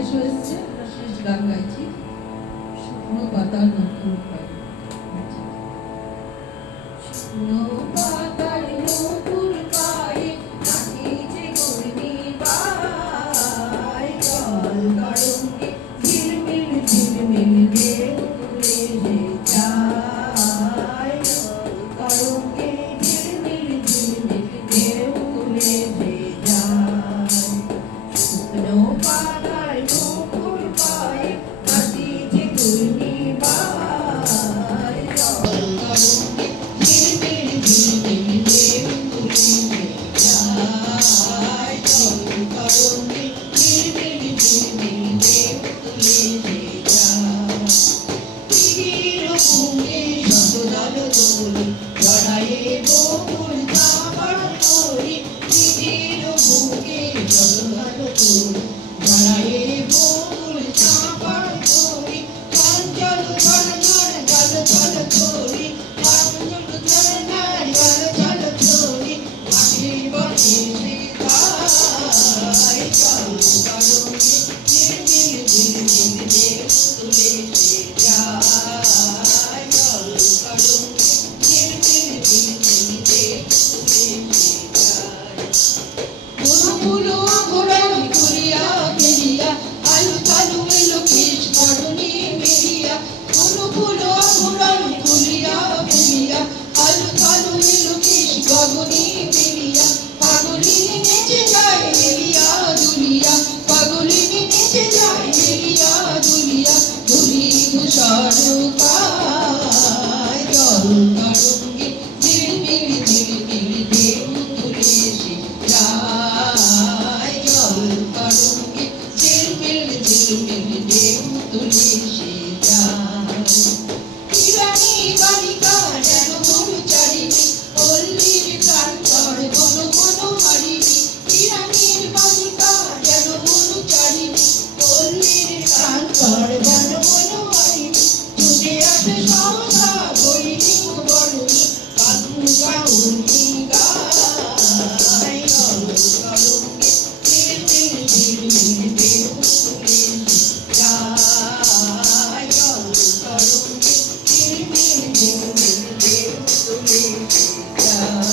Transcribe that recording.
শেষ হয়েছে, আমরা শেষ গান গাইছি। শুকনো পাতার নতুন পাই, শুকনো পাতার নতুন পাই, নাচিছে ঘূর্ণিবাই, জল তরঙ্গে ঝিলমিল ঝিলমিল ঢেউ তুলে যায়, জল তরঙ্গে ঝিলমিল ঝিলমিল ঢেউ তুলে যায়। শুকনো পাতার নতুন পাই, নাচিছে ঘূর্ণিবাই, জল তরঙ্গে ঝিলমিল ঝিলমিল ঢেউ তুলে যায়, জল তরঙ্গে ঝিলমিল ঝিলমিল ঢেউ তুলে যায়। তীরের বুকে শতদল দোলি, জড়ায়ে বকুল চাঁপার তরি, তীরের বুকে শতদল দোলি, জড়ায়ে বকুল চাঁপার তরি, চঞ্চল ঝড় ঝড় জল জল তরি, চঞ্চল ঝড় ঝড় জল জল তরি, মাটির বনে সে যায়, জল তরঙ্গে ঝিলমিল ঝিলমিল ঢেউ তুলে যায়, জল তরঙ্গে ঝিলমিল ঝিলমিল ঢেউ তুলে যায়। ফুলগুলো ঘোরাই ঘুরিয়া ফিরিয়া, আলু ফালু এলো কৃষ করুণী মেরিয়া, ফুলগুলো ঘোরাই ঘুরিয়া ফিরিয়া, আলু ফালু এলো কৃষ গগনী মেরিয়া, পাগলিনী নেচে যায় এলিয়া দুলিয়া, পাগলিনী নেচে যায় এলিয়া দুলিয়া, ধুলি ধূসর পায়, জল তরঙ্গে ঝিলমিল ঝিলমিল ঢেউ তুলে যায়, জল তরঙ্গে ঝিলমিল ঝিলমিল ঢেউ তুলে যায়। ইরানি বালিকা যেন মরুচারিণী, পল্লীর প্রান্তর বন মনোহারিণী, ইরানির বালিকা যেন মরুচারিণী, পল্লীর প্রান্তর বন মনোহারিণী, ছুটে আসে সহসা বৈরিক বরণী, বাদুর বাউলি গায়, জল তরঙ্গে ঝিলমিল ঝিলমিল ঢেউ তুলে যায়, জল তরঙ্গে ঝিলমিল ঝিলমিল ঢেউ তুলে যায়।